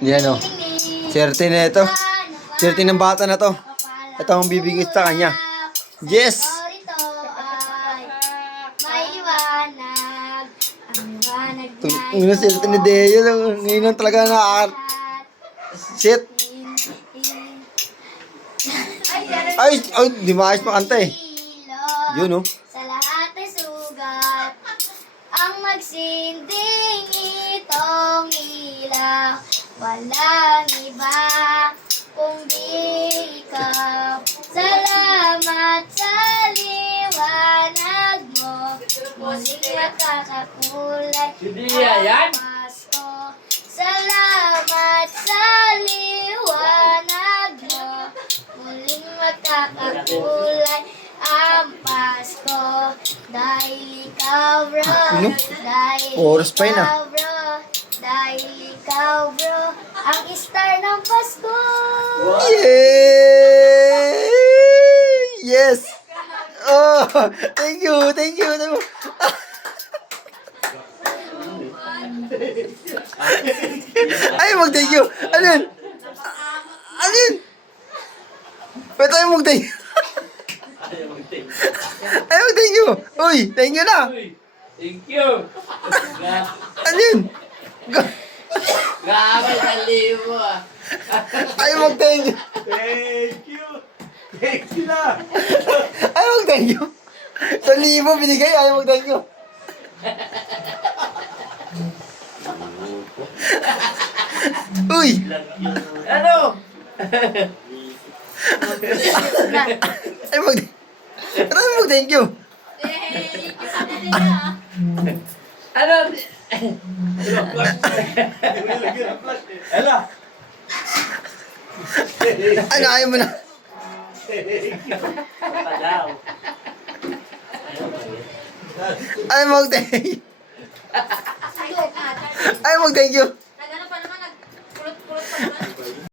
Yan o. Swerte na ito. Swerte ng bata na to. Ito ang bibigay sa kanya. Yes! Ito ay may liwanag. Ang liwanag Ang swerte ni Deo. Ngayon talaga na shit. Ay, di maayos makanta eh. Yun o. Sa lahat ay sugat ang magsinding itong ilaw. Walang iba kundi ikaw. Salamat sa liwanag mo. Muling makakakulay ang Pasko. Salamat sa liwanag mo. Muling makakakulay ang Pasko. Dahil ikaw, bro. Dahil Oras pa yun, ah. ikaw, bro. Dahil ikaw, bro. Ang star ng Pasko. Yay! Yes! Oh, thank you, thank you. Ay, mag-thank you. Ano yun? Ano yun? Ba't tayo mag-thank you? Ay, mag-thank you. Uy, thank you na. Thank you. Ano yun? Grabe sa libo ah. Ay, mag-thank you. Thank you! Thank you na! Ay, mag-thank you. Sa libo binigay, ay mag-thank you. Uy! Ano? Ay, mag-thank you. Ano? Ela! Ano, ayaw mo na. Padaw. Ay, mag-thank you. Ay, mag-thank you.